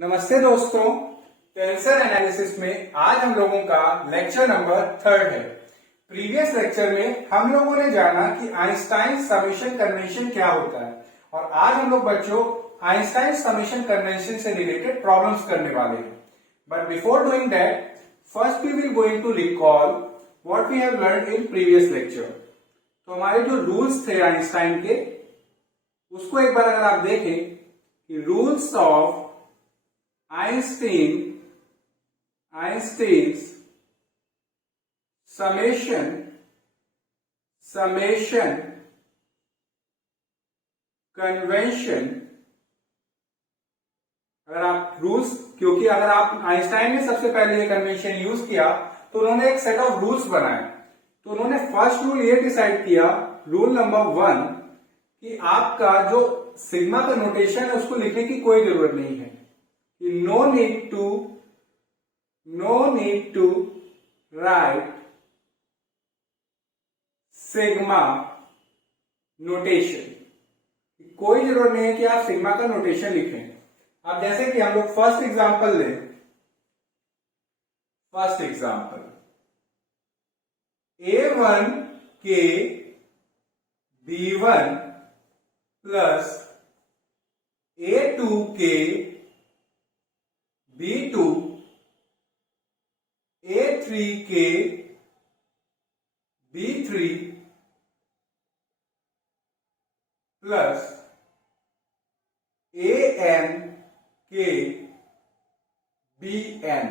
नमस्ते दोस्तों, tensor analysis में आज हम लोगों का लेक्चर नंबर 3 है। प्रीवियस लेक्चर में हम लोगों ने जाना कि आइंस्टाइन समेशन कन्वेंशन क्या होता है और आज हम लोग बच्चों आइंस्टाइन समेशन कन्वेंशन से रिलेटेड प्रॉब्लम्स करने वाले हैं। But before doing that, first we will going to recall what we have learned in previous lecture. तो हमारे जो रूल्स थे आइंस्टाइन के, उसको एक बार अगर आप देखें कि rules of Einstein's summation convention, अगर आप रूल्स, क्योंकि अगर आप आइंस्टाइन ने सबसे पहले ये कन्वेंशन यूज किया तो उन्होंने एक सेट ऑफ रूल्स बनाए। तो उन्होंने फर्स्ट रूल ये डिसाइड किया, रूल नंबर 1, कि आपका जो सिग्मा का नोटेशन है उसको लिखने की कोई जरूरत नहीं है। No need to write sigma notation। कोई जरूरत नहीं है कि आप सिग्मा का नोटेशन लिखें। अब जैसे कि हम लोग फर्स्ट एग्जांपल लें, फर्स्ट एग्जांपल A1 के B1 प्लस A2 के B2 A3 के B3 प्लस AN के BN।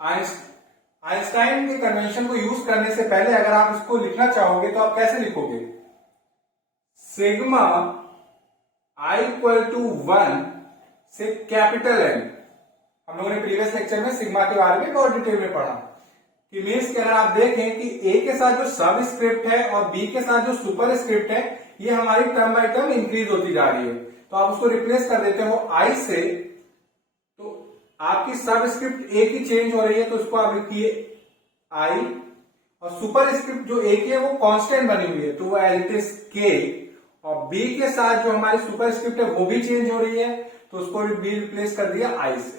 आइंस्टाइन के कन्वेंशन को यूज करने से पहले अगर आप इसको लिखना चाहोगे तो आप कैसे लिखोगे? सिग्मा I इक्वल टू 1 से कैपिटल एन। हम लोगों ने प्रीवियस लेक्चर में सिग्मा के बारे में बहुत डिटेल में पढ़ा कि मीन्स कि अगर आप देखें कि ए के साथ जो सब स्क्रिप्ट है और बी के साथ जो सुपर स्क्रिप्ट है, ये हमारी टर्म बाय टर्म इंक्रीज होती जा रही है। तो आप उसको रिप्लेस कर देते हो आई से, तो आपकी सब स्क्रिप्ट ए की चेंज हो रही है, तो उसको आप लिखिए आई, और सुपर स्क्रिप्ट जो ए की है वो कांस्टेंट बनी हुई है, तो वो एज इट इज के, और बी के साथ जो हमारी सुपर स्क्रिप्ट है वो भी चेंज हो रही है, तो उसको भी रिप्लेस कर दिया आई से।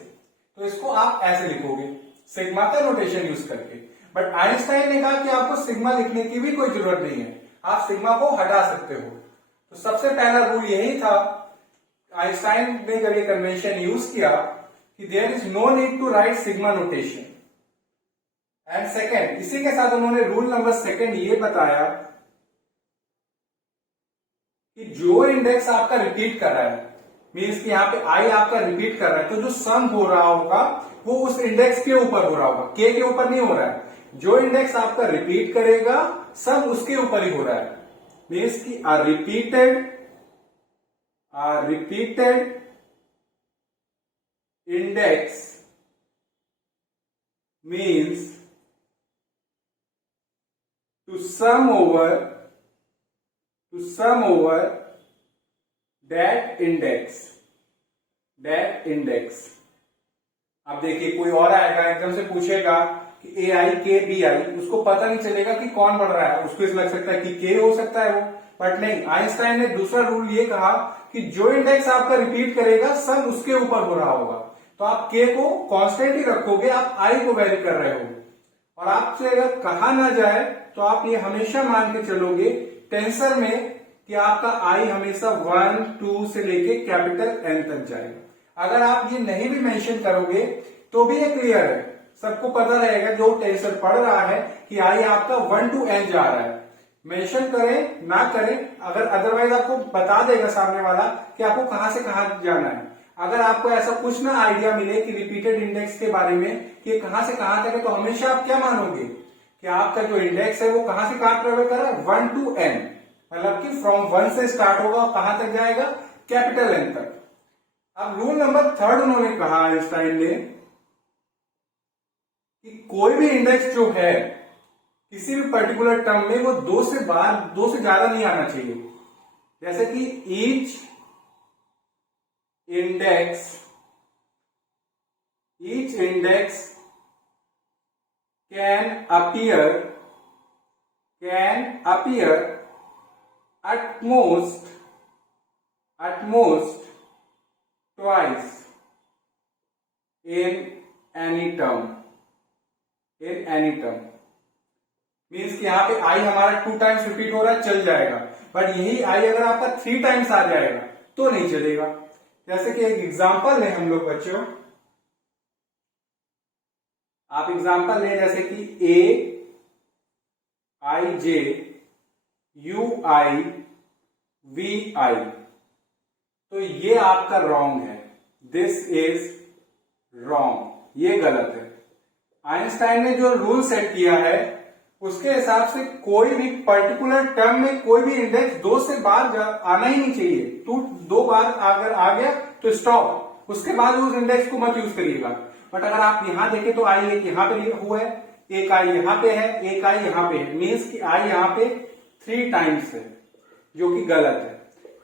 तो इसको आप ऐसे लिखोगे सिग्मा का नोटेशन यूज करके। बट आइंस्टाइन ने कहा कि आपको सिग्मा लिखने की भी कोई जरूरत नहीं है, आप सिग्मा को हटा सकते हो। तो सबसे पहला रूल यही था आइंस्टाइन ने जब ये कन्वेंशन यूज किया कि there is no need to write sigma notation. And second, इसी के साथ उन्होंने रूल नंबर 2 ये बताया कि जो इंडेक्स आपका रिपीट कर रहा है, मीन्स कि यहाँ पे आई आपका रिपीट कर रहा है, तो जो सम हो रहा होगा वो उस इंडेक्स के ऊपर हो रहा होगा, के ऊपर नहीं हो रहा है। जो इंडेक्स आपका रिपीट करेगा सम उसके ऊपर ही हो रहा है। मीन्स कि a repeated index means to sum over that index. अब देखिए कोई और आएगा एकदम से पूछेगा कि ए आई के बी आई, उसको पता नहीं चलेगा कि कौन बढ़ रहा है, उसको इस लग सकता है कि के हो सकता है वो, बट नहीं, आइंस्टाइन ने दूसरा रूल ये कहा कि जो इंडेक्स आपका रिपीट करेगा सब उसके ऊपर हो रहा होगा। तो आप के को कांस्टेंट ही रखोगे, आप आई को वैरी कर रहे हो, और आपसे अगर कहा ना जाए तो आप ये हमेशा मान के चलोगे टेंसर में कि आपका आई हमेशा 1 2 से लेके कैपिटल एन तक जाएगा। अगर आप ये नहीं भी मेंशन करोगे तो भी ये क्लियर है, सबको पता रहेगा जो टेंसर पढ़ रहा है कि आई आपका 1 to n जा रहा है। मेंशन करें ना करें, अगर अदरवाइज आपको बता देगा सामने वाला कि आपको कहां से कहां जाना है। अगर आपको ऐसा कुछ ना आइडिया मिले कि रिपीटेड इंडेक्स के बारे में कि कहां से कहां तक है, तो हमेशा आप क्या मानोगे कि आपका जो इंडेक्स है वो कहां से कहां ट्रेवल कर रहा है, 1 to n, मतलब कि फ्रॉम 1 से स्टार्ट होगा और कहां तक जाएगा, कैपिटल एन तक। अब रूल नंबर 3 उन्होंने कहा आइंस्टाइन ने कि कोई भी इंडेक्स जो है किसी भी पर्टिकुलर टर्म में वो 2 से ज्यादा नहीं आना चाहिए। जैसे कि each index can appear at most twice any term, in any term means कि यहाँ पे आई हमारा 2 टाइम्स रिपीट हो रहा है, चल जाएगा। बट यही आई अगर आपका 3 टाइम्स आ जाएगा तो नहीं चलेगा। जैसे कि एक एग्जांपल लें हम लोग बच्चों, आप एग्जांपल लें जैसे कि ए आई जे यू आई वी आई, तो ये आपका रॉन्ग है, दिस इज रॉन्ग, ये गलत है। आइंस्टाइन ने जो रूल सेट किया है उसके हिसाब से कोई भी पर्टिकुलर टर्म में कोई भी इंडेक्स 2 से बाहर आना ही नहीं चाहिए। तो 2 बार अगर आ गया तो स्टॉप, उसके बाद उस इंडेक्स को मत यूज करिएगा। बट अगर आप यहां देखें तो आई एक यहां पे हुआ है, एक आई यहां पे है, एक आई यहां पे है, मीन्स कि आई यहां पे 3 टाइम्स है, जो कि गलत है।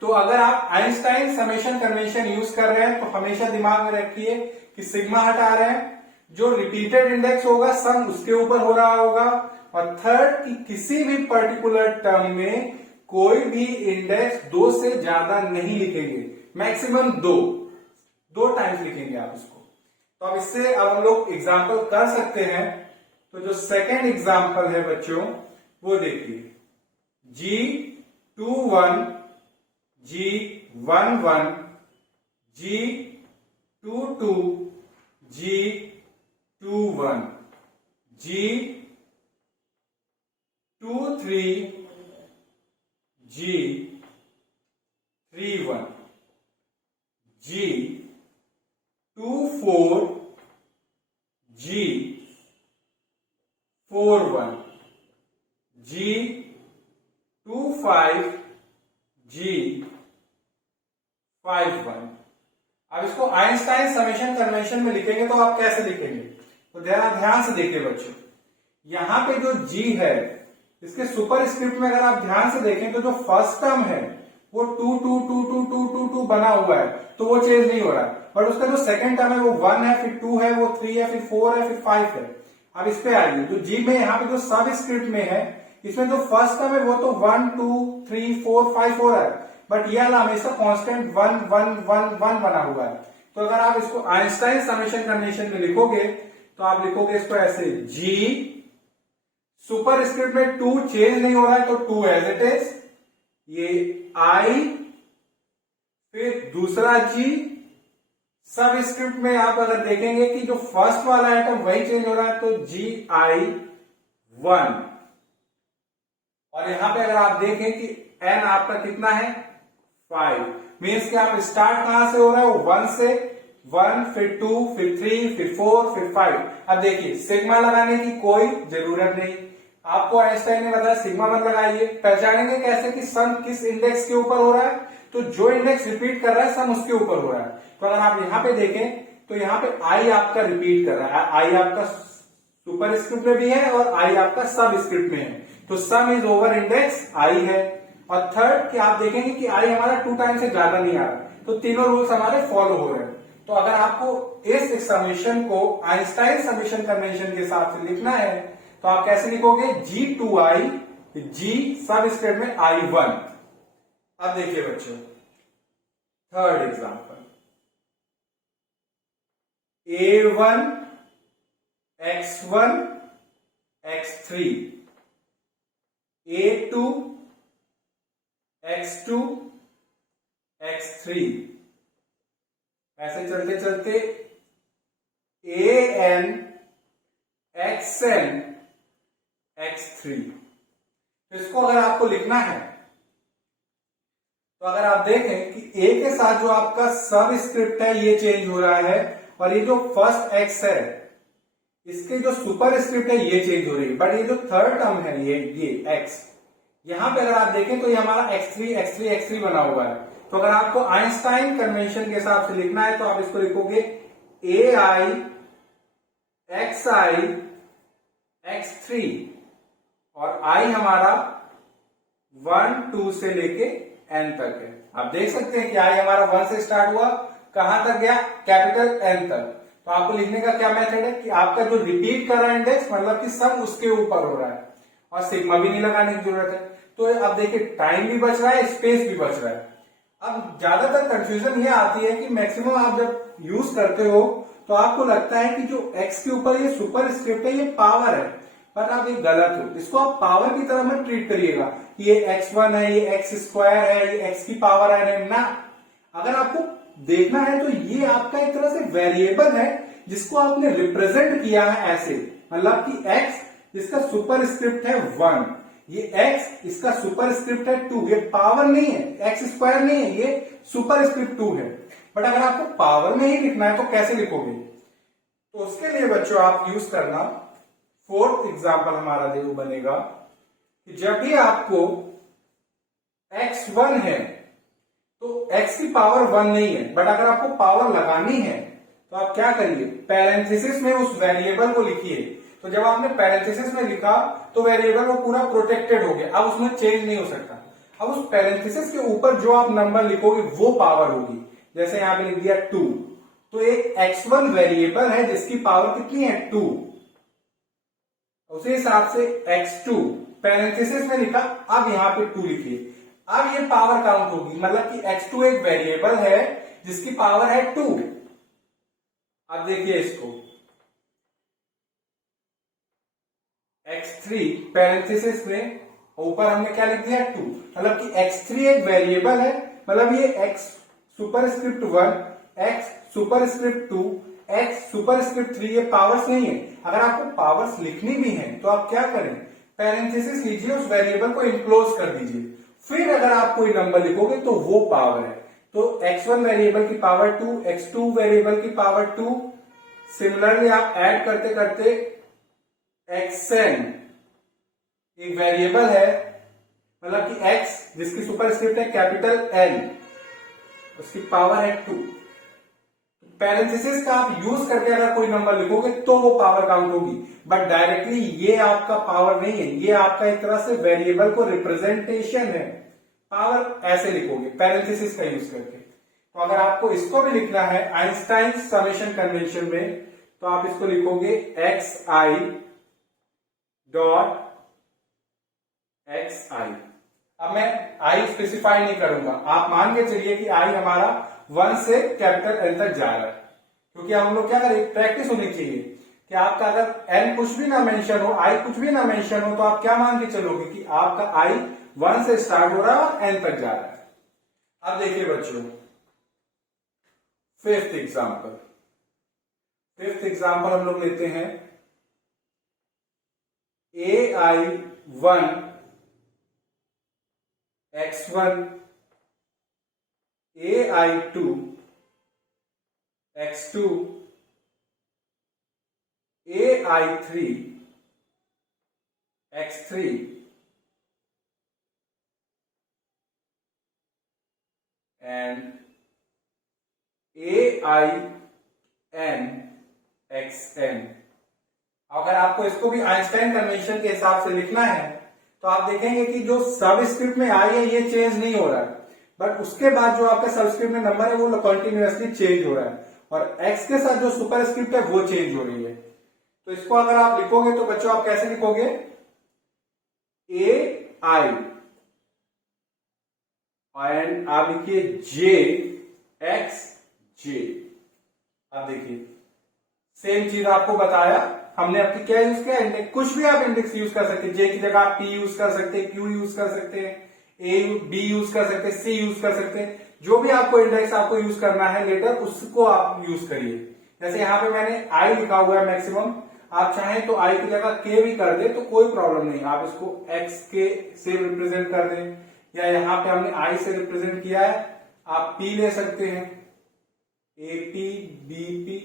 तो अगर आप आइंस्टाइन समेशन कन्वेंशन यूज कर रहे हैं तो हमेशा दिमाग में रखिए कि सिग्मा हटा रहे हैं, जो रिपीटेड इंडेक्स होगा सम उसके ऊपर हो रहा होगा, और थर्ड कि किसी भी पर्टिकुलर टर्म में कोई भी इंडेक्स 2 से ज्यादा नहीं लिखेंगे, मैक्सिमम 2 टाइम्स लिखेंगे आप इसको। तो अब इससे अब हम लोग एग्जाम्पल कर सकते हैं। तो जो सेकेंड एग्जाम्पल है बच्चों वो देखिए, G21 G11 G22 G21 G23 G31 G24 G41 G25 G51। अब इसको आइंस्टाइन समेशन कन्वेंशन में लिखेंगे तो आप कैसे लिखेंगे, तो ध्यान से देखिए बच्चों, यहां पे जो G है इसके सुपर स्क्रिप्ट में अगर आप ध्यान से देखें तो जो फर्स्ट टर्म है वो 2 2 2 2 2 2 2 बना हुआ है, तो वो चेंज नहीं हो रहा है। बट उसका जो सेकंड टर्म है वो 1 है, फिर 2 है, वो 3 है, फिर 4 है, फिर 5 है। अब इस पे आइए, जो G में यहाँ पे जो सब स्क्रिप्ट में है इसमें जो फर्स्ट टर्म है वो तो 1 2 3 4 5 हो रहा है, बट यह हमेशा कांस्टेंट 1 1 1 1 बना हुआ है। तो अगर आप इसको आइंस्टाइन समेशन कन्वेंशन में लिखोगे तो आप लिखोगे इसको ऐसे, G सुपर स्क्रिप्ट में 2 चेंज नहीं हो रहा है तो 2 एज इट इज, ये I, फिर दूसरा G, सब स्क्रिप्ट में आप अगर देखेंगे कि जो फर्स्ट वाला आइटम वही चेंज हो रहा है तो GI1। और यहां पे अगर आप देखें कि N आपका कितना है 5, मीन्स कि आप स्टार्ट कहां से हो रहा है, 1 से, 1 फिर 2 फिर 3 फिर 4 फिर 5। अब देखिए सिग्मा लगाने की कोई जरूरत नहीं, आपको आइंस्टाइन ने बताया सिग्मा मत लगाइए। पहचानेंगे कैसे कि सम किस इंडेक्स के ऊपर हो रहा है, तो जो इंडेक्स रिपीट कर रहा है सम उसके ऊपर हो रहा है। तो अगर आप यहां पे देखें तो यहाँ पे आई आपका रिपीट कर रहा है, आई आपका सुपर स्क्रिप्ट में भी है और आई आपका सब स्क्रिप्ट में है, तो सम इज ओवर इंडेक्स आई है। और थर्ड कि आप देखेंगे कि आई हमारा 2 टाइम से ज्यादा नहीं आ रहा, तो तीनों रूल्स हमारे फॉलो हो रहे हैं। तो अगर आपको इस समेशन को आइंस्टाइन समेशन कन्वेंशन के हिसाब से लिखना है तो आप कैसे लिखोगे, G2I G सब स्क्रिप्ट में I1। अब देखिए बच्चों third example, A1 X1 X3 A2 X2 X3, ऐसे चलते चलते AN XN X3। तो इसको अगर आपको लिखना है तो अगर आप देखें कि A के साथ जो आपका सब स्क्रिप्ट है ये चेंज हो रहा है, और ये जो फर्स्ट X है इसके जो सुपर स्क्रिप्ट है ये चेंज हो रही है, बट ये जो थर्ड टर्म है ये X, यहां पे अगर आप देखें तो ये हमारा X3 X3 X3 बना हुआ है। तो अगर आपको आइंस्टाइन कन्वेंशन के हिसाब से लिखना है तो आप इसको लिखोगे AI XI X3, और I हमारा 1 2 से लेके N तक है। आप देख सकते हैं कि I हमारा 1 से स्टार्ट हुआ, कहां तक गया, कैपिटल N तक। तो आपको लिखने का क्या मेथड है कि आपका जो रिपीट कर रहा है इंडेक्स मतलब कि सब उसके ऊपर हो रहा है, और सिग्मा भी नहीं लगाने की जरूरत है। तो अब देखिए टाइम भी बच रहा है, स्पेस भी बच रहा है। अब ज्यादातर कंफ्यूजन ये आती है कि मैक्सिमम आप जब यूज करते हो तो आपको लगता है कि जो x के ऊपर ये सुपर स्क्रिप्ट है ये पावर है, पर आप ये गलत हो। इसको आप पावर की तरह मत ट्रीट करिएगा कि ये x1 है, ये x स्क्वायर है, ये x की पावर है ना। अगर आपको देखना है तो ये आपका एक तरह से वेरिएबल है जिसको आपने रिप्रेजेंट किया है ऐसे, मतलब कि x जिसका सुपर स्क्रिप्ट है 1, ये x इसका सुपर स्क्रिप्ट है 2, ये पावर नहीं है, x स्क्वायर नहीं है, ये सुपर स्क्रिप्ट 2 है। बट अगर आपको पावर में ही लिखना है तो कैसे लिखोगे? तो उसके लिए बच्चों आप यूज करना, फोर्थ एग्जाम्पल हमारा देखो बनेगा कि जब भी आपको x1 है तो x की पावर 1 नहीं है, बट अगर आपको पावर लगानी है तो आप क्या करिए, पैरेंथेसिस में उस वेरिएबल को लिखिए। तो जब आपने पैरेंथेसिस में लिखा तो वेरिएबल वो पूरा प्रोटेक्टेड हो गया, अब उसमें चेंज नहीं हो सकता। अब उस पैरेंथेसिस के ऊपर जो आप नंबर लिखोगे वो पावर होगी। जैसे यहां पे लिख दिया 2, तो एक x1 वेरिएबल है जिसकी पावर कितनी है 2, उसी हिसाब से x2 पैरेंथेसिस में लिखा, अब यहां पे 2 लिखिए। अब ये पावर काउंट होगी, मतलब कि x2 एक वेरिएबल है जिसकी पावर है 2। अब देखिए इसको x3 पैरेंथेसिस में ऊपर हमने क्या लिख दिया 2, मतलब कि x3 एक वेरिएबल है, मतलब ये x super script 1, x super script 2, x super script 3 ये पावर्स नहीं है। अगर आपको पावर्स लिखनी भी है तो आप क्या करें, पैरेंथेसिस लीजिए, उस वेरिएबल को इनक्लोज कर दीजिए, फिर अगर आप कोई नंबर लिखोगे तो वो पावर है। तो x1 वेरिएबल की पावर 2, x2 वेरिएबल की पावर 2, सिमिलरली आप ऐड करते करते xn एक वेरिएबल है, मतलब कि x जिसकी सुपर स्क्रिप्ट है कैपिटल N, उसकी पावर है 2। पैरेंथेसिस का आप यूज करके अगर कोई नंबर लिखोगे तो वो पावर काउंट होगी, बट डायरेक्टली ये आपका पावर नहीं है, ये आपका एक तरह से वेरिएबल को रिप्रेजेंटेशन है। पावर ऐसे लिखोगे पैरेंथेसिस का यूज करके। तो अगर आपको इसको भी लिखना है आइंस्टाइन समेशन कन्वेंशन में, तो आप इसको लिखोगे xi डॉट xi। अब मैं i स्पेसिफाई नहीं करूंगा, आप मान के चलिए कि i हमारा 1 से कैपिटल N तक जा रहा है, क्योंकि हम लोग क्या करें, प्रैक्टिस होनी चाहिए कि आपका अगर n कुछ भी ना मेंशन हो, i कुछ भी ना मेंशन हो, तो आप क्या मान के चलोगे कि आपका i 1 से स्टार्ट हो रहा है और n तक जा रहा है। अब देखिए बच्चों फिफ्थ एग्जाम्पल हम लोग लेते हैं ai1 x1 ai2 x2 ai3 x3 and ain xn। अगर आपको इसको भी आइंस्टाइन कन्वेंशन के हिसाब से लिखना है तो आप देखेंगे कि जो सबस्क्रिप्ट में आई है ये चेंज नहीं हो रहा है, बट उसके बाद जो आपका सबस्क्रिप्ट में नंबर है वो कंटिन्यूअसली चेंज हो रहा है, और x के साथ जो सुपर स्क्रिप्ट है वो चेंज हो रही है। तो इसको अगर आप लिखोगे तो बच्चों आप कैसे लिखोगे, ai एंड आप लिखिए j x j। अब देखिए सेम चीज आपको बताया हमने, आपकी क्या यूज किया, इंडेक्स। कुछ भी आप इंडेक्स यूज कर सकते हैं, जे की जगह आप p यूज कर सकते हैं, q यूज कर सकते हैं, b यूज कर सकते हैं, c यूज कर सकते हैं। जो भी आपको इंडेक्स आपको यूज करना है लेटर उसको आप यूज करिए। जैसे यहाँ पे मैंने i लिखा हुआ है मैक्सिमम, आप चाहें तो i की जगह k भी कर दे तो कोई प्रॉब्लम नहीं, आप इसको x के से रिप्रेजेंट कर दें, या यहाँ पे हमने i से रिप्रेजेंट किया है, आप p ले सकते हैं, AP BP,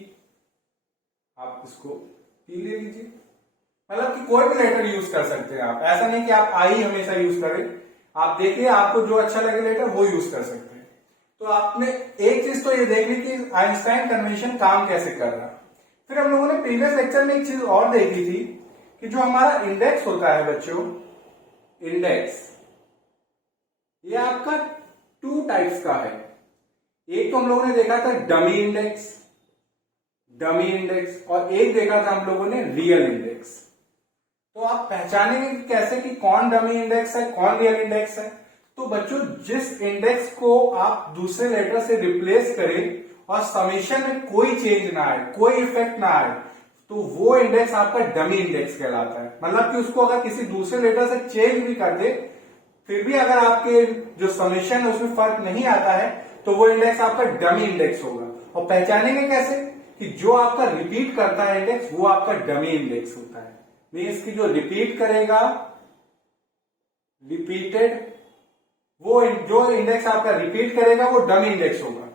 आप इसको p ले लीजिए, मतलब कि कोई भी लेटर यूज कर सकते हैं आप। ऐसा नहीं कि आप आई हमेशा यूज करें, आप देखिए आपको जो अच्छा लगे लेटर वो यूज कर सकते हैं। तो आपने एक चीज तो ये देख ली कि आइंस्टाइन कन्वेंशन काम कैसे कर रहा है। फिर हम लोगों ने प्रीवियस लेक्चर में एक चीज और देखी थी कि जो हमारा इंडेक्स होता है बच्चों, इंडेक्स ये आपका 2 टाइप्स का है। एक तो हम लोगों ने देखा था डमी इंडेक्स, और एक देखा था हम लोगों ने रियल इंडेक्स। तो आप पहचानेंगे कि कैसे कि कौन डमी इंडेक्स है कौन रियल इंडेक्स है। तो बच्चों जिस इंडेक्स को आप दूसरे लेटर से रिप्लेस करें और समेशन में कोई चेंज ना आए, कोई इफेक्ट ना आए, तो वो इंडेक्स आपका डमी इंडेक्स कहलाता है। मतलब कि उसको अगर किसी दूसरे लेटर से चेंज भी कर दे, फिर भी अगर आपके जो समेशन है उसमें फर्क नहीं आता है, तो वो इंडेक्स आपका डमी इंडेक्स होगा। और पहचानेंगे कैसे कि जो आपका रिपीट करता है इंडेक्स वो आपका डमी इंडेक्स होता है। मीन्स कि जो रिपीट करेगा, रिपीटेड, वो जो इंडेक्स आपका रिपीट करेगा वो डमी इंडेक्स होगा।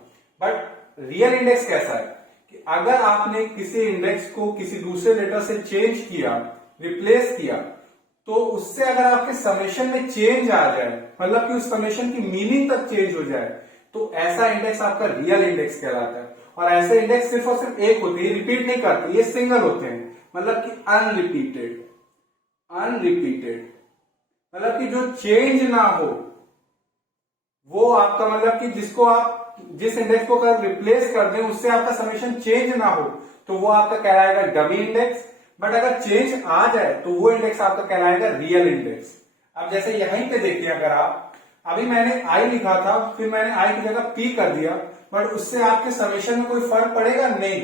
बट रियल इंडेक्स कैसा है कि अगर आपने किसी इंडेक्स को किसी दूसरे लेटर से चेंज किया, रिप्लेस किया, तो उससे अगर आपके समेशन में चेंज आ जाए, मतलब कि उस समेशन की मीनिंग तक चेंज हो जाए, तो ऐसा इंडेक्स आपका रियल इंडेक्स कहलाता है। और ऐसे इंडेक्स सिर्फ और सिर्फ एक होते हैं, रिपीट नहीं करते, ये सिंगल होते हैं, मतलब कि अनरिपीटेड। अनरिपीटेड मतलब कि जो चेंज ना हो, वो आपका मतलब कि जिसको आप जिस इंडेक्स को अगर रिप्लेस कर दें उससे आपका समेशन चेंज ना हो, तो वो आपका कहलाएगा डमी इंडेक्स। बट अगर चेंज आ जाए तो वो इंडेक्स आपका कहलाएगा रियल इंडेक्स। अब जैसे यहीं पे देखिए, अगर आप अभी मैंने आई लिखा था, फिर मैंने आई की जगह पी कर दिया, बट उससे आपके समेशन में कोई फर्क पड़ेगा नहीं,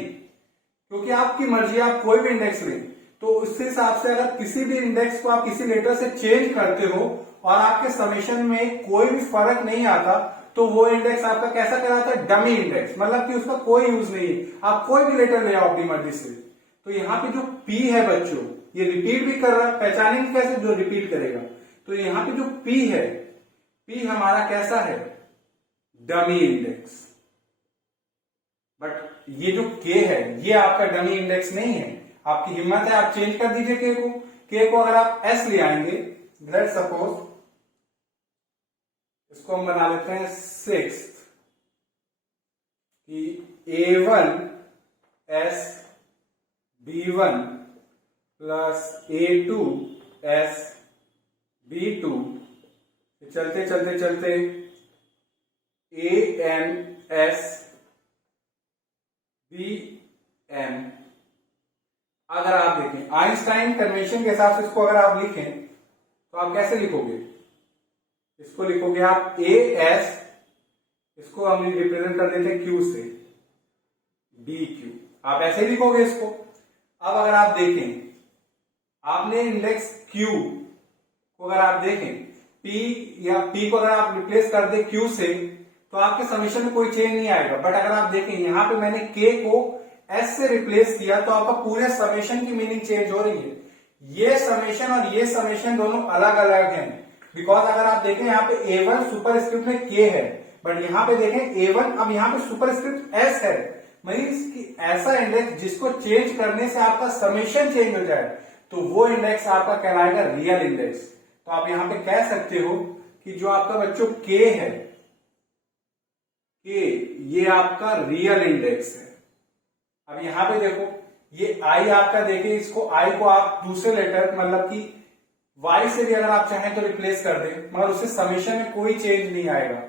क्योंकि आपकी मर्जी, आप कोई भी इंडेक्स लें। तो उस हिसाब से अगर किसी भी इंडेक्स को आप किसी लेटर से चेंज करते हो और आपके समेशन में कोई भी फर्क नहीं आता, तो वो इंडेक्स आपका कैसा कहलाता है? Dummy index. मतलब कि उसका कोई यूज नहीं है, आप कोई भी लेटर ले आओ अपनी मर्जी से। तो यहाँ पे जो पी है बच्चों, ये रिपीट भी कर रहा है, पहचानेंगे कैसे जो रिपीट करेगा? तो यहाँ पे जो पी है, पी हमारा कैसा है? Dummy index. बट ये जो के है, ये आपका डमी इंडेक्स नहीं है। आपकी हिम्मत है, आप चेंज कर दीजिए के को। के को अगर आप एस ले आएंगे, लेट्स सपोज इसको हम बना लेते हैं 6 कि A1 S B1 plus A2 S B2, चलते चलते चलते AN S BN। अगर आप देखें आइंस्टाइन कन्वेंशन के हिसाब से इसको अगर आप लिखें तो आप कैसे लिखोगे? इसको लिखोगे आप AS, इसको हम रिप्रेजेंट कर देते हैं Q से, BQ, आप ऐसे ही लिखोगे इसको। अब अगर आप देखें, आपने इंडेक्स Q को अगर आप देखें, P या P को अगर आप रिप्लेस कर दे Q से, तो आपके समेशन में कोई चेंज नहीं आएगा। बट अगर आप देखें यहां पे मैंने K को S से रिप्लेस किया, तो आपका पूरे समेशन की मीनिंग चेंज हो रही है। ये समेशन और ये समेशन दोनों अलग अलग हैं। बिकॉज अगर आप देखें यहाँ पे A1 सुपरस्क्रिप्ट में K है, बट यहाँ पे देखें A1 अब यहाँ पे सुपरस्क्रिप्ट S है। मीन्स कि ऐसा इंडेक्स जिसको चेंज करने से आपका समेशन चेंज हो जाए, तो वो इंडेक्स आपका कहलाएगा रियल इंडेक्स। तो आप यहाँ पे कह सकते हो कि जो आपका बच्चों K है, K ये आपका रियल इंडेक्स है। अब यहां पे देखो, ये I आपका देखें, इसको I को आप दूसरे लेटर मतलब कि Y से भी अगर आप चाहें तो रिप्लेस कर दें, मगर उससे समेशन में कोई चेंज नहीं आएगा।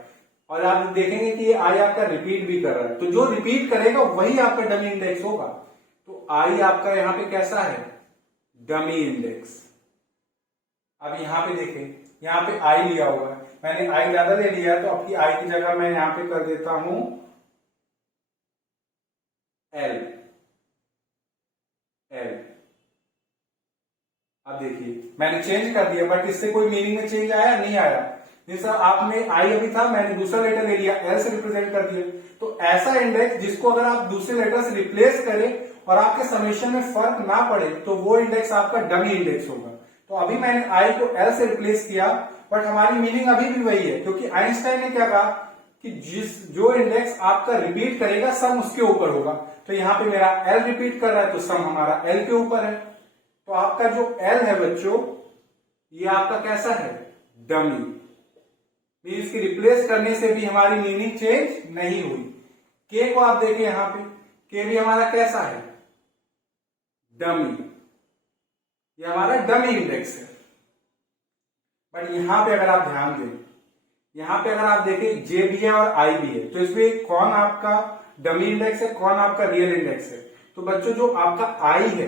और आप देखेंगे कि ये I आपका रिपीट भी कर रहा है, तो जो रिपीट करेगा वही आपका डमी इंडेक्स होगा। तो I आपका यहां पे कैसा है? Dummy index. अब यहां पे देखें, यहां पे I लिया हुआ है, मैंने I ज्यादा ले लिया है, तो आपकी I की जगह मैं यहां पे कर देता हूं L। अब देखिए मैंने चेंज कर दिया, बट इससे कोई मीनिंग में चेंज आया? नहीं आया। जैसा आपने आई अभी था, मैंने दूसरा लेटर ले लिया, एल से रिप्रेजेंट कर दिया। तो ऐसा इंडेक्स जिसको अगर आप दूसरे लेटर से रिप्लेस करें और आपके समेशन में फर्क ना पड़े, तो वो इंडेक्स आपका डमी इंडेक्स होगा। तो अभी मैंने आई को एल से रिप्लेस किया, बट हमारी मीनिंग अभी भी वही है, क्योंकि आइंस्टाइन ने क्या कहा कि जो इंडेक्स आपका रिपीट करेगा सम उसके ऊपर होगा। तो यहाँ पे मेरा एल रिपीट कर रहा है, तो सम हमारा एल के ऊपर है। तो आपका जो एल है बच्चों, ये आपका कैसा है? डमी। मीन्स की रिप्लेस करने से भी हमारी मीनिंग चेंज नहीं हुई। के को आप देखिए यहां पे, के भी हमारा कैसा है? डमी। ये हमारा डमी इंडेक्स है। बट यहां पे अगर आप ध्यान दें, यहां पे अगर आप देखें जे भी है और आई भी है, तो इसमें कौन आपका डमी इंडेक्स है, कौन आपका रियल इंडेक्स है? तो बच्चों जो आपका आई है,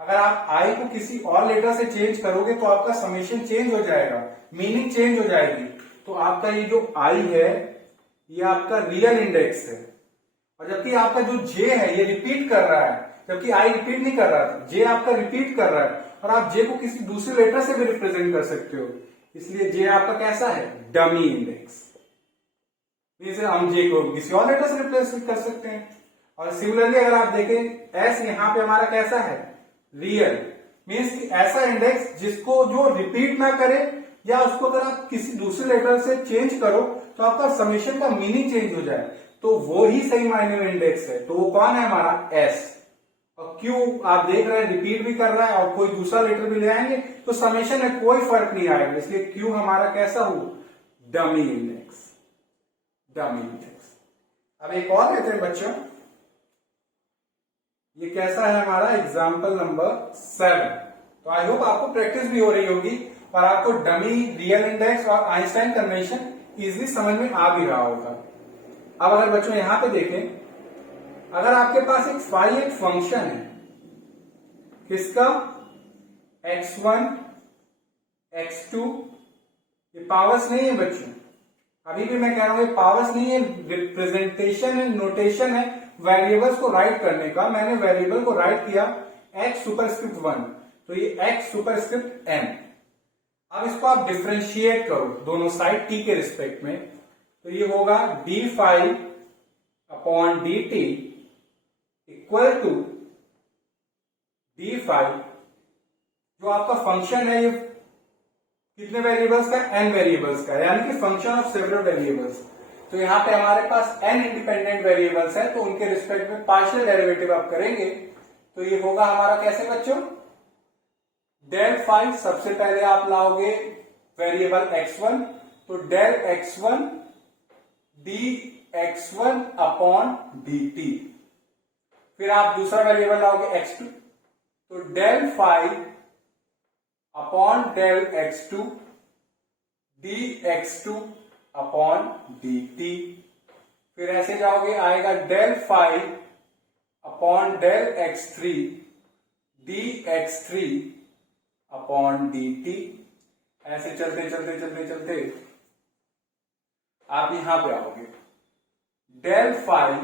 अगर आप आई को किसी और लेटर से चेंज करोगे तो आपका समेशन चेंज हो जाएगा, मीनिंग चेंज हो जाएगी। तो आपका ये जो आई है ये आपका रियल इंडेक्स है, और जबकि आपका जो जे है ये रिपीट कर रहा है, जबकि आई रिपीट नहीं कर रहा था, जे आपका रिपीट कर रहा है, और आप जे को किसी दूसरे लेटर से भी रिप्रेजेंट कर सकते हो, इसलिए जे आपका कैसा है, डमी इंडेक्स। इसे हम जे को किसी और लेटर से रिप्रेजेंट कर सकते हैं। और सिमिलरली अगर आप देखें एस यहां पे हमारा कैसा है, रियल, मीन्स कि ऐसा इंडेक्स जिसको जो रिपीट ना करे, या उसको अगर आप किसी दूसरे लेटर से चेंज करो तो आपका समेशन का मीनिंग चेंज हो जाए, तो वो ही सही मायने में इंडेक्स है। तो वो कौन है हमारा, एस। और क्यू आप देख रहे हैं रिपीट भी कर रहा है, और कोई दूसरा लेटर भी ले आएंगे तो समेशन में कोई फर्क नहीं आएगा, इसलिए क्यू हमारा कैसा हो, डमी इंडेक्स, डमी इंडेक्स। अब एक और लेते हैं बच्चों, ये कैसा है हमारा एग्जाम्पल नंबर 7। तो आई होप आपको प्रैक्टिस भी हो रही होगी और आपको डमी, रियल इंडेक्स और आइंस्टाइन कन्वेंशन इजीली समझ में आ भी रहा होगा। अब अगर बच्चों यहां पे देखें, अगर आपके पास एक फाइनाइट फंक्शन है, किसका, x1, x2, ये पावर्स नहीं है बच्चों, अभी भी मैं कह रहा हूं ये पावर्स नहीं है, रिप्रेजेंटेशन है, नोटेशन है वेरिएबल्स को राइट करने का। मैंने वेरिएबल को राइट किया x सुपरस्क्रिप्ट 1, तो ये x सुपरस्क्रिप्ट m। अब इसको आप डिफ्रेंशिएट करो दोनों साइड t के रिस्पेक्ट में, तो ये होगा d5 upon dt equal to d5, जो आपका फंक्शन है ये कितने वेरिएबल्स का, n वेरिएबल्स का, यानी कि फंक्शन ऑफ सेवरल वेरिएबल्स। तो यहां पे हमारे पास n इंडिपेंडेंट वेरिएबल्स है, तो उनके रिस्पेक्ट में पार्शियल डेरिवेटिव आप करेंगे, तो ये होगा हमारा कैसे बच्चों, डेल फाइव, सबसे पहले आप लाओगे वेरिएबल x1, तो del x1 dx1 upon dt। फिर आप दूसरा वेरिएबल लाओगे x2, तो del five upon del x2 dx2 upon dt। फिर ऐसे जाओगे, आएगा del five upon del x3 dx3 upon dt। ऐसे चलते चलते चलते चलते आप यहां पे आओगे, डेल फाइव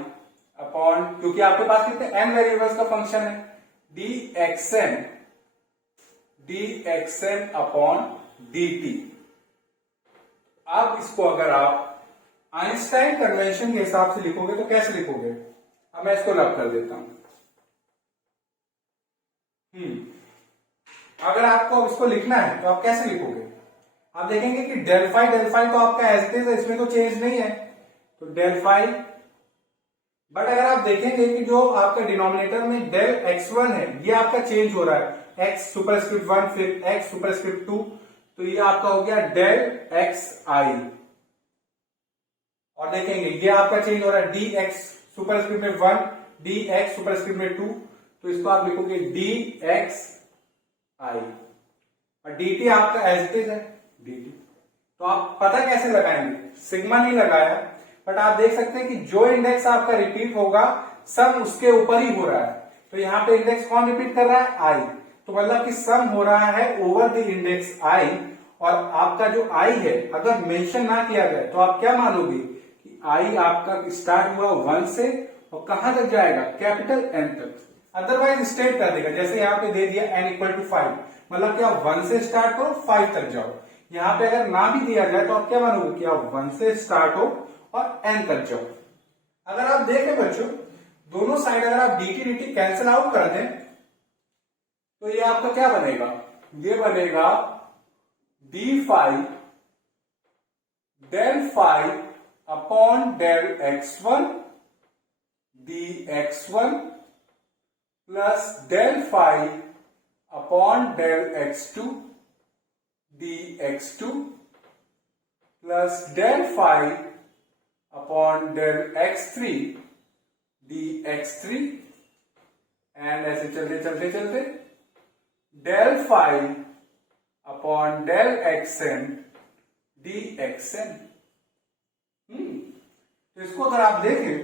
अपॉन, क्योंकि आपके पास कितने n वेरिएबल्स का फंक्शन है, dxn अपॉन dt। अब इसको अगर आप आइंस्टाइन कन्वेंशन के हिसाब से लिखोगे तो कैसे लिखोगे, अब मैं इसको रब कर देता हूं। अगर आपको इसको लिखना है तो आप कैसे लिखोगे, आप देखेंगे कि डेल फाइव तो आपका एज इट इज है, इसमें तो चेंज नहीं है, तो डेल फाइव। बट अगर आप देखेंगे कि जो आपका डिनोमिनेटर में डेल x1 है, ये आपका चेंज हो रहा है, x सुपरस्क्रिप्ट 1 फिर x सुपरस्क्रिप्ट 2, तो ये आपका हो गया डेल xi। और देखेंगे ये आपका चेंज हो रहा है, dx सुपरस्क्रिप्ट में 1, dx सुपरस्क्रिप्ट में 2, तो इसको आप लिखोगे dxi, और dt आपका एज इट इज है dt। तो आप पता कैसे लगाएंगे, सिग्मा नहीं लगाया, बट आप देख सकते हैं कि जो इंडेक्स आपका रिपीट होगा सम उसके ऊपर ही हो रहा है, तो यहां पे इंडेक्स कौन रिपीट कर रहा है, i, तो मतलब कि सम हो रहा है ओवर द इंडेक्स i। और आपका जो i है अगर मेंशन ना किया जाए तो आप क्या मानोगे कि i आपका स्टार्ट हुआ 1 से और कहां तक जाएगा, कैपिटल N तक, अदरवाइज स्टेट कर देगा, जैसे यहाँ पे दे दिया n इक्वल टू 5, मतलब कि आप 1 से स्टार्ट करो 5 तक जाओ। यहां पे अगर ना भी दिया जाए तो आप क्या मानोगे कि आप 1 से स्टार्ट हो और n तक जाओ। अगर आप देखें बच्चों, दोनों साइड अगर आप dt dt कैंसिल आउट कर दें तो ये आपका क्या बनेगा, ये बनेगा d5 del five upon del x1 dx1 plus del five upon del x2 dx2 plus del five upon del x3 dx3, and ऐसे चलते चलते चलते del five upon del xn dxn। तो इसको अगर आप देखें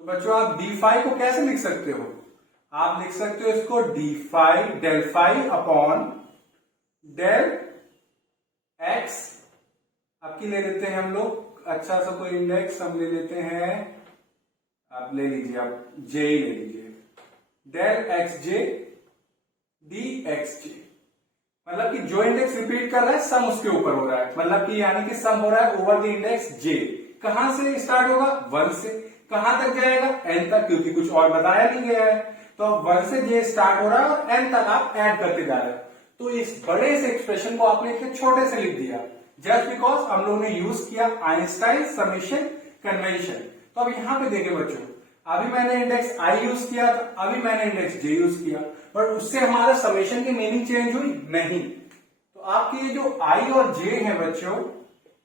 तो बच्चों आप d5 को कैसे लिख सकते हो, आप लिख सकते हो इसको d5 del five upon del x आपकी ले लेते हैं हम लोग अच्छा सा कोई इंडेक्स, हम ले लेते हैं, आप ले लीजिए, आप जे ही ले लीजिए, डेल एक्स जे डी एक्स जे। मतलब कि जो इंडेक्स रिपीट कर रहा है सम उसके ऊपर हो रहा है, मतलब कि यानी कि सम हो रहा है ओवर द इंडेक्स जे। कहां से स्टार्ट होगा? 1 से। कहां तक जाएगा? n तक, क्योंकि कुछ और बताया नहीं गया है। तो अब 1 से जे स्टार्ट हो रहा है और n तक आप ऐड करते जा रहे हो। तो इस बड़े से एक्सप्रेशन को आपने इतने छोटे से लिख दिया, जस्ट बिकॉज हम लोगों ने यूज किया आइंस्टाइन समेशन कन्वेंशन। तो अब यहां पे देखें बच्चों, अभी मैंने इंडेक्स आई यूज किया था, अभी मैंने इंडेक्स जे यूज किया, बट उससे हमारा समेशन की मीनिंग चेंज हुई नहीं। तो आपके ये जो आई और जे हैं बच्चों,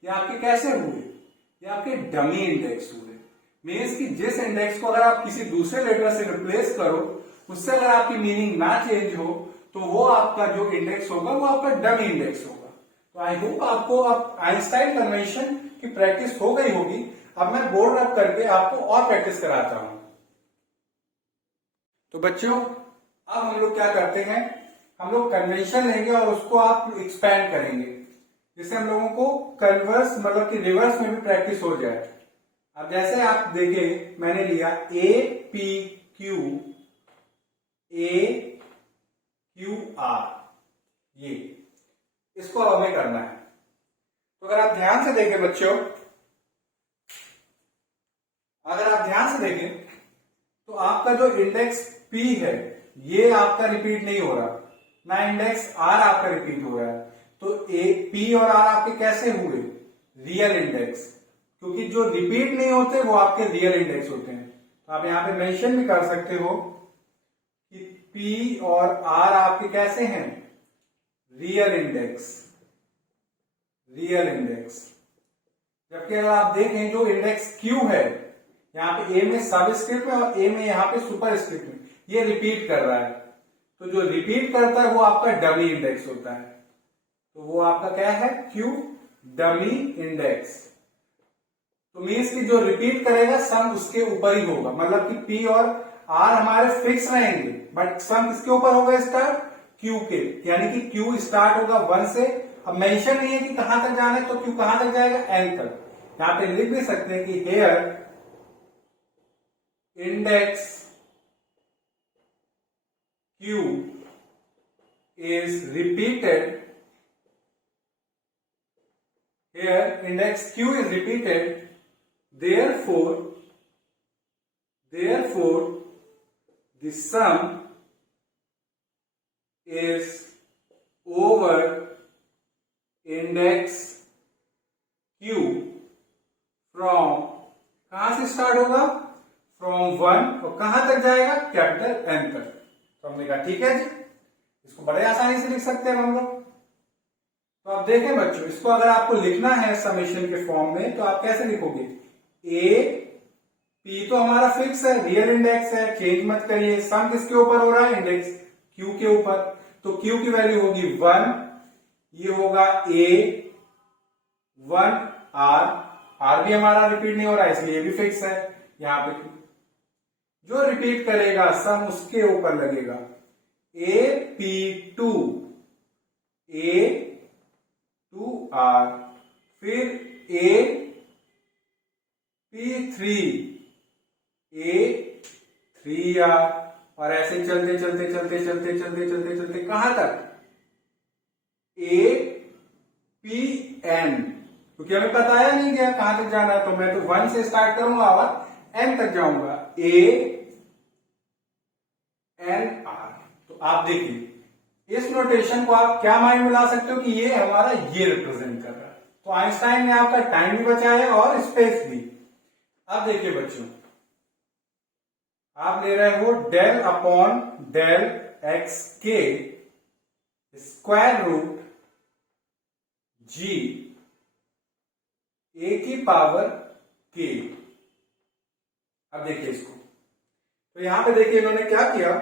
ये आपके कैसे हुए? ये आपके डमी इंडेक्स हुए। मीन्स कि जिस इंडेक्स को अगर आप किसी दूसरे लेटर से रिप्लेस करो, उससे अगर आपकी मीनिंग ना चेंज हो, तो वो आपका जो इंडेक्स होगा वो आपका डमी इंडेक्स होगा। तो आई होप आपको अब आइंस्टाइन कन्वेंशन की प्रैक्टिस हो गई होगी। अब मैं बोर्ड रब करके आपको और प्रैक्टिस कराता हूं। तो बच्चों, अब हम लोग क्या करते हैं, हम लोग कन्वेंशन लेंगे और उसको आप एक्सपैंड करेंगे, जिससे हम लोगों को कन्वर्स मतलब कि रिवर्स में भी प्रैक्टिस हो जाए। अब जैसे आप देखिए, मैंने लिया A P Q, A Q R, ये इसको अब हमें करना है। तो अगर आप ध्यान से देखें बच्चों, अगर आप ध्यान से देखें तो आपका जो इंडेक्स P है ये आपका रिपीट नहीं हो रहा, ना इंडेक्स R आपका रिपीट हो रहा है। तो P और R आपके कैसे हुए? रियल इंडेक्स, क्योंकि जो रिपीट नहीं होते वो आपके रियल इंडेक्स होते हैं। तो आप यहां पे मेंशन भी कर सकते हो कि P और R आपके कैसे हैं? Real index, real index. जबकि अगर आप देखें जो इंडेक्स Q है, यहाँ पे ए में सब स्क्रिप्ट में और ए में यहाँ पे सुपर स्क्रिप्ट में, ये रिपीट कर रहा है। तो जो रिपीट करता है वो आपका डमी इंडेक्स होता है। तो वो आपका क्या है? Q dummy index. तो मीन्स कि जो रिपीट करेगा सम उसके ऊपर ही होगा, मतलब कि पी और आर हमारे फिक्स रहेंगे, बट सम किसके ऊपर होगा? स्टार्ट क्यू के, यानी कि क्यू स्टार्ट होगा 1 से। अब मेंशन नहीं है कि कहां तक जाना है, तो क्यू कहां तक जाएगा? एन तक। यहां पे लिख भी सकते हैं कि hair index Q is repeated, here index Q is repeated, therefore the sum is over index Q from, कहां से स्टार्ट होगा? फ्रॉम 1 और कहां तक जाएगा? कैपिटल एन तक। तो हमने कहा ठीक है जी, इसको बड़े आसानी से लिख सकते हैं हम लोग। तो आप देखें बच्चों, इसको अगर आपको लिखना है समेशन के फॉर्म में, तो आप कैसे लिखोगे? ए पी तो हमारा फिक्स है, रियल इंडेक्स है, चेंज मत करिए। सम किसके ऊपर हो रहा है? इंडेक्स क्यू के ऊपर। तो क्यू की वैल्यू होगी 1, ये होगा ए 1 आर भी हमारा रिपीट नहीं हो रहा है, इसलिए ये भी फिक्स है। यहां पे जो रिपीट करेगा सम उसके ऊपर लगेगा। A P two, A 2 R, फिर ए पी 3, ए 3 आर, और ऐसे चलते चलते चलते चलते चलते चलते चलते कहां तक? ए पी एन, क्योंकि हमें बताया नहीं गया कहां तक जाना है, तो मैं तो 1 से स्टार्ट करूंगा और एन तक जाऊंगा। A N R. तो आप देखिए इस नोटेशन को आप क्या माइंड में ला सकते हो कि ये हमारा ये रिप्रेजेंट कर रहा है। तो आइंस्टाइन ने आपका टाइम भी बचाया और स्पेस भी। अब देखिए बच्चों, आप ले रहे हो डेल अपॉन डेल एक्स के स्क्वायर रूट जी ए की पावर के। अब देखिए इसको, तो यहां पे देखिए इन्होंने क्या किया,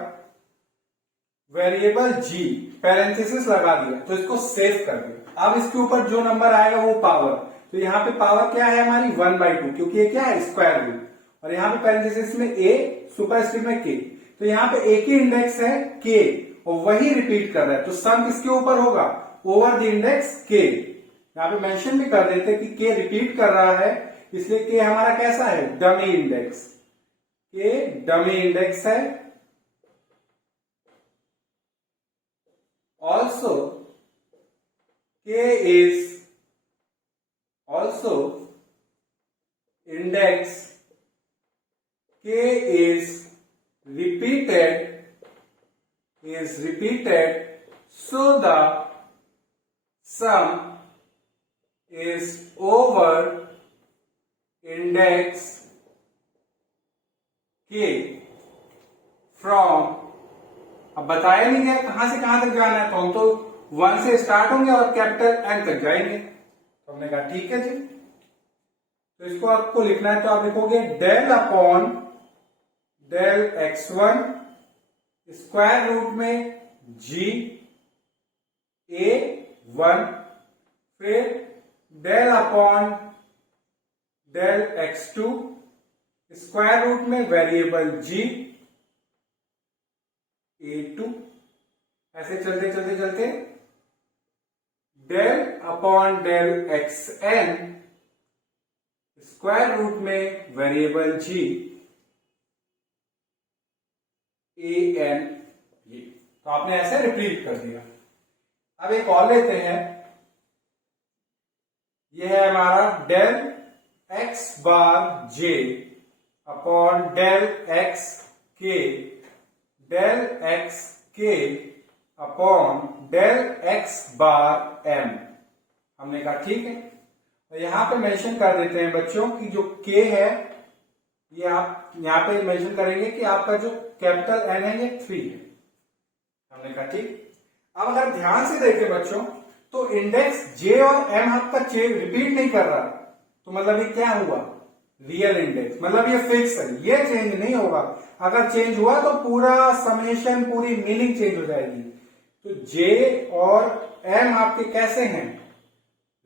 वेरिएबल जी पैरेंथेसिस लगा दिया, तो इसको सेव कर दिया। अब इसके ऊपर जो नंबर आएगा वो पावर, तो यहाँ पे पावर क्या है हमारी 1/2, क्योंकि ये क्या है? Square root. और यहाँ पे पैरेंथेसिस में ए, सुपरस्क्रिप्ट में के, तो यहाँ पे एक ही इंडेक्स है के और वही रिपीट कर रहा है। तो सम किसके ऊपर होगा? ओवर द इंडेक्स के। यहाँ पे मेंशन भी कर देते कि के रिपीट कर रहा है, इसलिए के हमारा कैसा है, डमी इंडेक्स, के डमी इंडेक्स है। ऑल्सो के is also index, k is repeated, so the sum is over index k from, अब बताया नहीं गया कहां से कहां तक जाना है, तो हम तो 1 से स्टार्ट होंगे और कैपिटल N तक जाएंगे। तो हमने कहा ठीक है जी, तो इसको आपको लिखना है, तो आप लिखोगे del upon del x1 square root में g a1, फिर del upon del x2 square root में वेरिएबल g a2, ऐसे चलते चलते चलते del upon del xn square root में वेरिएबल g an, ये तो आपने ऐसे रिपीट कर दिया। अब एक और लेते हैं, यह है हमारा del x bar j upon del x k, del x k upon del x bar m। हमने कहा ठीक है, तो यहां पे मेंशन कर देते हैं बच्चों कि जो k है, ये आप यहां पे मेंशन करेंगे कि आपका जो कैपिटल N है ये 3 है। हमने कहा ठीक। अब अगर ध्यान से देखें बच्चों, तो इंडेक्स J और M आपका रिपीट नहीं कर रहा, तो मतलब ये क्या हुआ, रियल इंडेक्स, मतलब ये फिक्स है, ये चेंज नहीं होगा। अगर चेंज हुआ तो पूरा समेशन, पूरी मीनिंग चेंज हो जाएगी। तो J और M आपके कैसे हैं,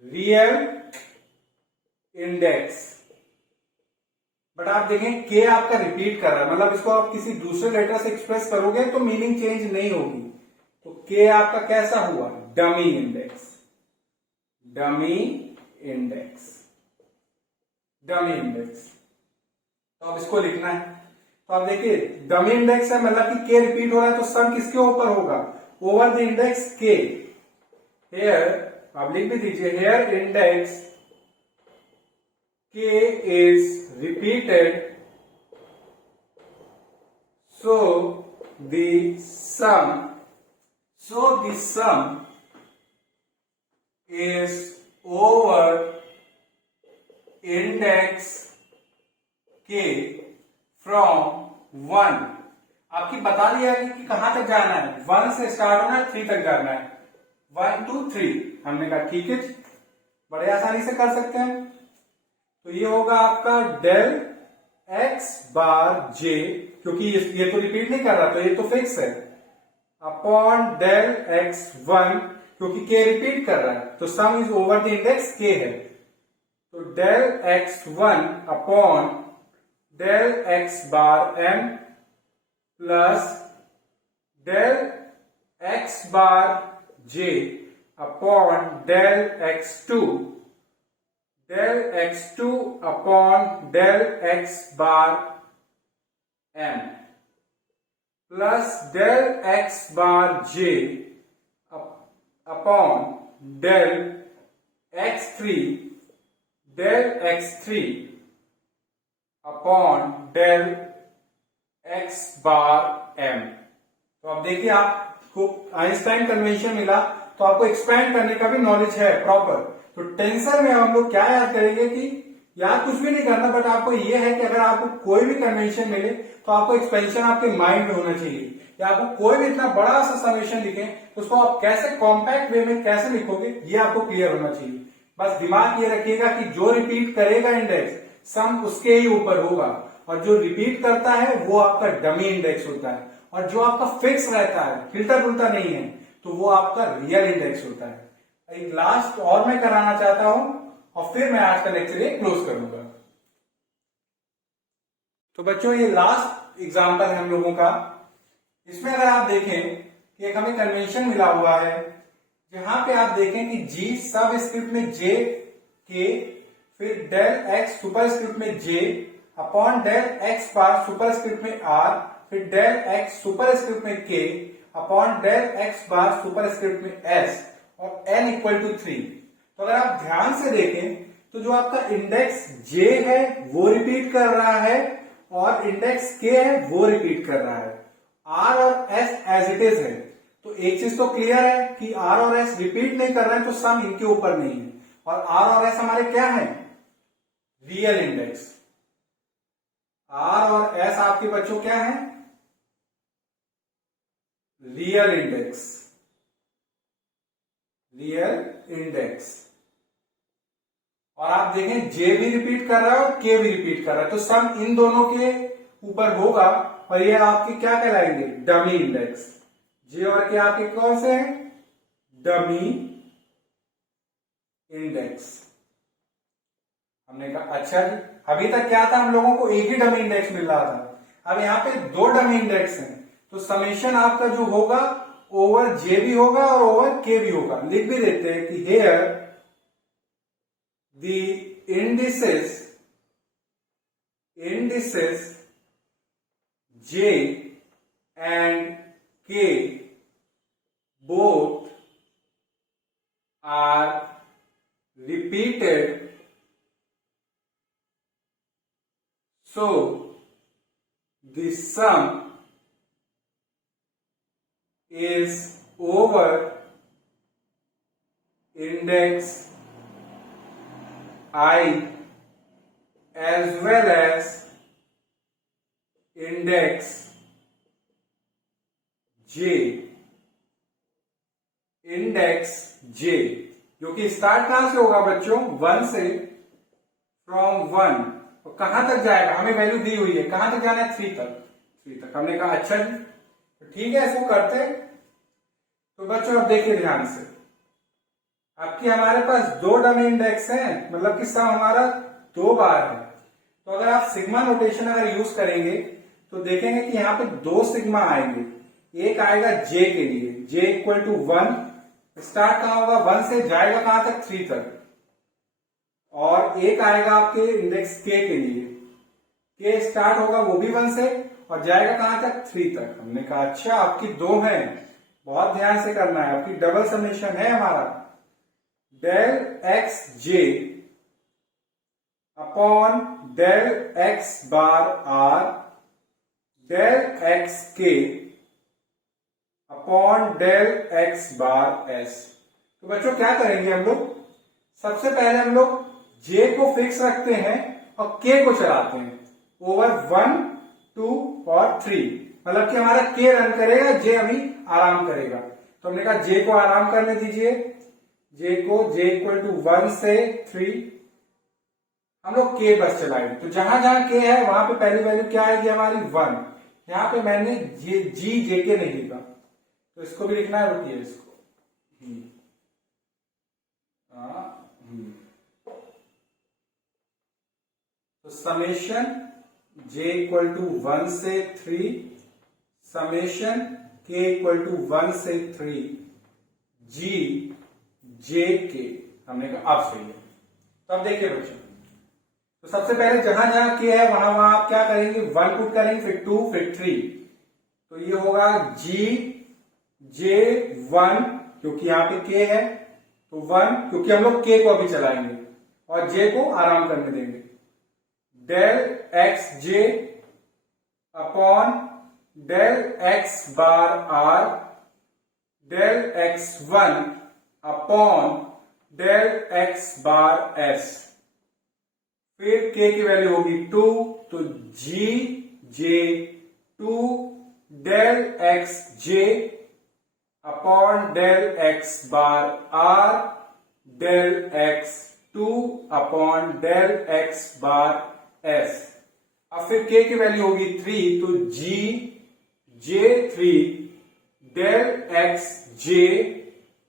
रियल इंडेक्स, बट आप देखें के आपका रिपीट कर रहा है, मतलब इसको आप किसी दूसरे लेटर से एक्सप्रेस करोगे तो मीनिंग चेंज नहीं होगी। तो के आपका कैसा हुआ, dummy index, dummy index, dummy index. तो अब इसको लिखना है, तो आप देखिए डमी इंडेक्स है, मतलब कि के रिपीट हो रहा है, तो सम किसके ऊपर होगा, over the index K. Here आप लिख भी दीजिए, here index k is repeated, so the sum is over index k from 1। आपकी बता दिया कि कहां तक जाना है, 1 से स्टार्ट होना है, 3 तक जाना है, 1 2 3। हमने कहा ठीक है, बड़े आसानी से कर सकते हैं। तो ये होगा आपका डेल x बार j, क्योंकि ये तो रिपीट नहीं कर रहा, तो ये तो फिक्स है, अपॉन डेल x1, क्योंकि k रिपीट कर रहा है, तो sum is over the index k है। तो del x1 upon del x bar m plus del x bar j upon del x2, del x2 upon del x bar m plus del x bar j upon del x3, del x3 upon del x bar m। तो अब देखिए आपको Einstein convention मिला, तो आपको expand करने का भी नॉलेज है प्रॉपर। तो टेंसर में हम लोग क्या याद करेंगे कि याद कुछ भी नहीं करना, बट आपको ये है कि अगर आपको कोई भी कन्वेंशन मिले तो आपको एक्सपेंशन आपके माइंड में होना चाहिए, या आपको कोई भी इतना बड़ा सा समेशन लिखे तो उसको आप कैसे कॉम्पैक्ट वे में कैसे लिखोगे, ये आपको क्लियर होना चाहिए। बस दिमाग ये रखिएगा कि जो रिपीट करेगा इंडेक्स सम उसके ही ऊपर होगा, और जो रिपीट करता है वो आपका डमी इंडेक्स होता है, और जो आपका फिक्स रहता है, फिल्टर उल्टा नहीं है, तो वो आपका रियल इंडेक्स होता है। एक लास्ट और मैं कराना चाहता हूं, और फिर मैं आज का लेक्चर ये क्लोज करूंगा। तो बच्चों ये लास्ट एग्जांपल है हम लोगों का। इसमें अगर आप देखें कि एक हमें कन्वेंशन मिला हुआ है, जहां पे आप देखें कि जी सब स्क्रिप्ट में जे के, फिर डेल एक्स सुपर स्क्रिप्ट में जे अपॉन डेल एक्स बार सुपर स्क्रिप्ट में आर, फिर डेल एक्स सुपर स्क्रिप्ट में के अपॉन डेल एक्स बार सुपर स्क्रिप्ट में एस और n इक्वल टू 3। तो अगर आप ध्यान से देखें तो जो आपका इंडेक्स जे है वो रिपीट कर रहा है और इंडेक्स के है वो रिपीट कर रहा है। आर और एस एज इट इज है। तो एक चीज तो क्लियर है कि आर और एस रिपीट नहीं कर रहे हैं, तो सम इनके ऊपर नहीं है। और आर और एस हमारे क्या है? Real index. आर और एस आपके बच्चों क्या है? Real index. Real index. और आप देखें जे भी रिपीट कर रहा है और के भी रिपीट कर रहा है, तो सम इन दोनों के ऊपर होगा और ये आपके क्या कहलाएंगे? Dummy index. जे और के आपके कौन से हैं? Dummy index. हमने कहा अच्छा जी, अभी तक क्या था, हम लोगों को एक ही डमी इंडेक्स मिल रहा था, अब यहाँ पे दो डमी इंडेक्स हैं, तो समेशन आपका जो होगा ओवर जे भी होगा और ओवर के भी होगा। लिख भी देते हैं कि hair the indices j and k both are repeated, so the sum is over index I as well as index j। Index j जो कि स्टार्ट कहां से होगा बच्चों? 1 से, फ्रॉम 1 और कहां तक जाएगा? हमें वैल्यू दी हुई है, कहां तक जाना है? 3 तक। 3 तक। हमने कहा अच्छा जी, तो ठीक है, इसको करते। तो बच्चों अब देखिए ध्यान से, आपकी हमारे पास दो डमी इंडेक्स हैं, मतलब कि सम हमारा 2 बार है। तो अगर आप सिग्मा नोटेशन अगर यूज करेंगे तो देखेंगे कि यहाँ पे 2 सिग्मा आएंगे। एक आएगा जे के लिए, जे इक्वल टू 1, स्टार्ट कहां होगा? 1 से, जाएगा कहां तक? 3 तक। और एक आएगा आपके इंडेक्स के लिए, के स्टार्ट होगा वो भी 1 से और जाएगा कहां तक? 3 तक। हमने कहा अच्छा, आपकी 2 है, बहुत ध्यान से करना है, आपकी डबल समेशन है हमारा। Del X J upon del X bar R del X K upon del X bar S. तो बच्चों क्या करेंगे हम लोग? सबसे पहले हम लोग जे को फिक्स रखते हैं और के को चलाते हैं ओवर 1, 2 और 3, मतलब कि हमारा के रन करेगा, जे अभी आराम करेगा। तो हमने कहा जे को आराम करने दीजिए, जे को, जे इक्वल टू 1 से 3, हम लोग के बस चलाएंगे। तो जहां जहां के है वहां पे पहली वैल्यू क्या आएगी हमारी? 1। यहां पे मैंने जी जे के नहीं लिखा, तो इसको भी लिखना है, रुकिए इसको। तो समेशन जे इक्वल टू 1 से 3, समेशन के इक्वल टू 1 से 3, जी जे के। हमने कहा अब सही है। तो अब देखिए बच्चों, तो सबसे पहले जहां जहां के है वहां वहां आप क्या करेंगे? 1 पुट करेंगे, फिर 2, फिर 3। तो ये होगा जी जे 1, क्योंकि यहां पे के है तो 1, क्योंकि हम लोग के को अभी चलाएंगे और जे को आराम करने देंगे। Del X J upon del X bar R del X 1 upon del X bar S. फिर के की वैल्यू होगी 2, तो G J 2 del X J upon del X bar R del X 2 upon del X bar S. अब फिर K की value होगी 3, तो G J 3 del X J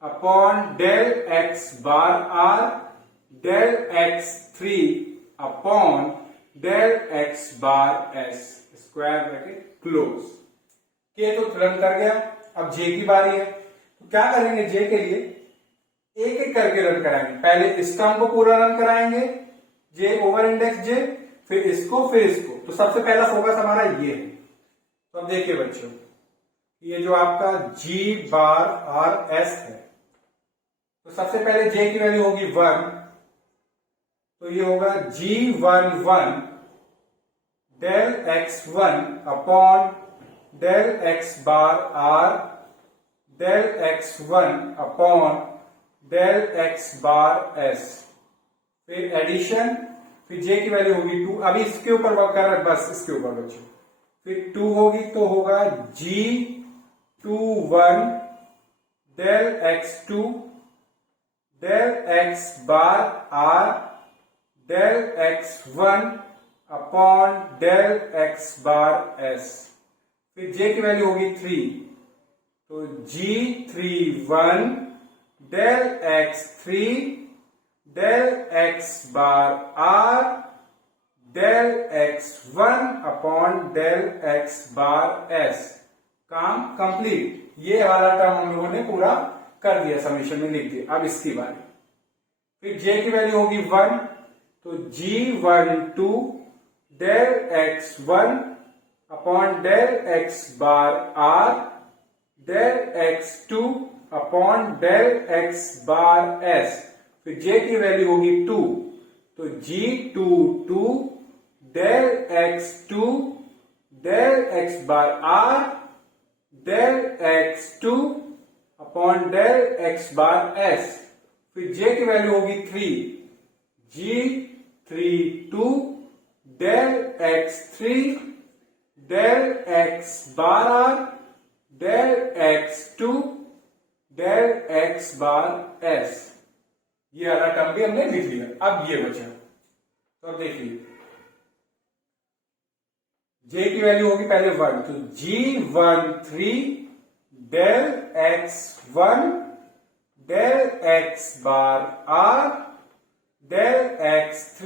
upon del X bar R del X 3 upon del X bar S, square bracket close. के तो run कर गया, अब जे की बारी है। तो क्या करेंगे जे के लिए? एक एक करके रन कराएंगे। पहले इस टर्म को पूरा रन कराएंगे, जे ओवर इंडेक्स जे, फिर इसको, फिर इसको। तो सबसे पहला फोकस हमारा ये है। तो अब देखिए बच्चों, ये जो आपका जी बार आर एस है, तो सबसे पहले जे की वैल्यू होगी 1, तो ये होगा G11 del x1 upon del x bar r del x1 upon del x bar s, फिर एडिशन, फिर j की वैल्यू होगी 2। अभी इसके ऊपर वर्क कर रहे हैं, बस इसके ऊपर बच्चों। फिर 2 होगी तो होगा G21 del x2 del x bar r del x1 upon del x bar s, फिर j की वैल्यू होगी 3, तो G31 del x3 del x bar r del x1 upon del x bar s। काम कंप्लीट। ये वाला term हम लोगों ने पूरा कर दिया, समीशन में लिख दिया। अब इसकी बारी, फिर j की वैल्यू होगी 1, तो G12 del x1 upon del x bar r del x2 upon del x bar s, फिर j की वैल्यू होगी 2, तो G22 del x2 del x bar r del x2 upon del x bar s, फिर j की value होगी 3, G32 del x3 del x bar r del x2 del x bar s। ये वाला term भी हमने लिख लिया। अब ये बचा, तो अब देखिए j की वैल्यू होगी पहले 1, तो G13 del x1 del x bar r del x3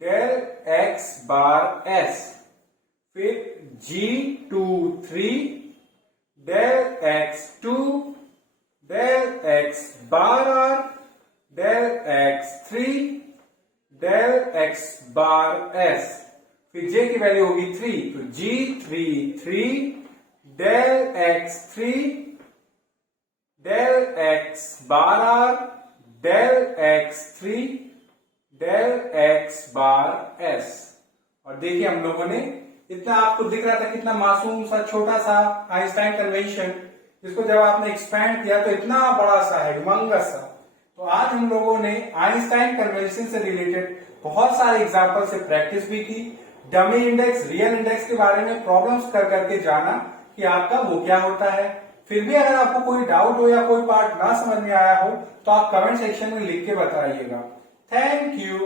del x bar s, फिर G23 del x2 del x bar r del x3 del x bar s, फिर j की वैल्यू होगी 3, तो G33 del x3 del x bar r del x3 del x bar s। और देखिए हम लोगों ने इतना, आपको दिख रहा था कितना मासूम सा छोटा सा आइंस्टाइन कन्वेंशन, इसको जब आपने एक्सपैंड किया तो इतना बड़ा सा है, ह्यूमंगस सा। तो आज हम लोगों ने आइंस्टाइन कन्वेंशन से रिलेटेड बहुत सारे एग्जाम्पल से प्रैक्टिस भी की, डमी इंडेक्स, रियल इंडेक्स के बारे में प्रॉब्लम्स कर करके जाना कि आपका वो क्या होता है। फिर भी अगर आपको कोई डाउट हो या कोई पार्ट ना समझ में आया हो तो आप कमेंट सेक्शन में लिख के बताइएगा। Thank you.